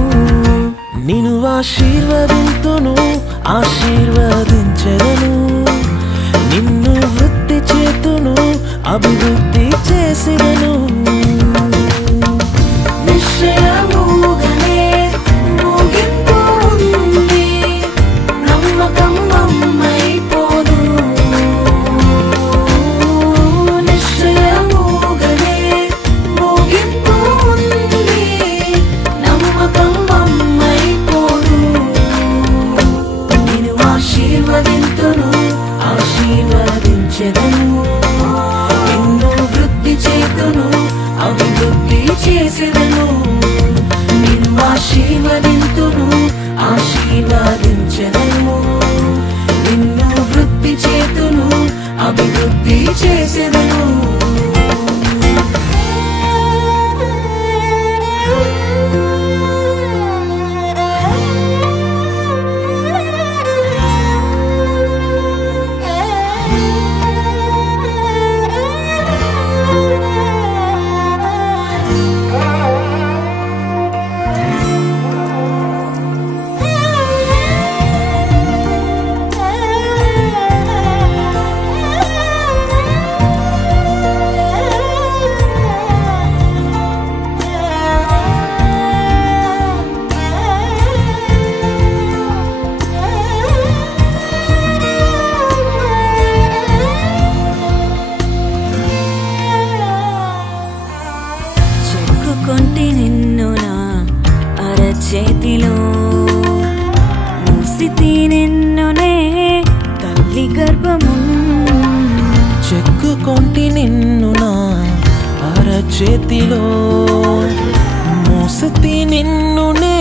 నిన్ను ఆశీర్వదింతును, ఆశీర్వదించెదను. నిన్ను వృద్ధి చేతును, అభివృద్ధి చేసెదను. నిశ్చయముగానే ముగింపు ఉంది, నమ్మకం అమ్మైపోదు. ఆశ్రయింతును ఆశీర్వదించెదను నిన్ను వృద్ధి చేతును అభివృద్ధి చేసెదను చెక్కుకొంటి నిన్ను నా అరచేతిలో మూసితి నిన్నునే తల్లి గర్భము చెక్కుకొంటి నిన్ను నా అరచేతిలో మోసతి నిన్నునే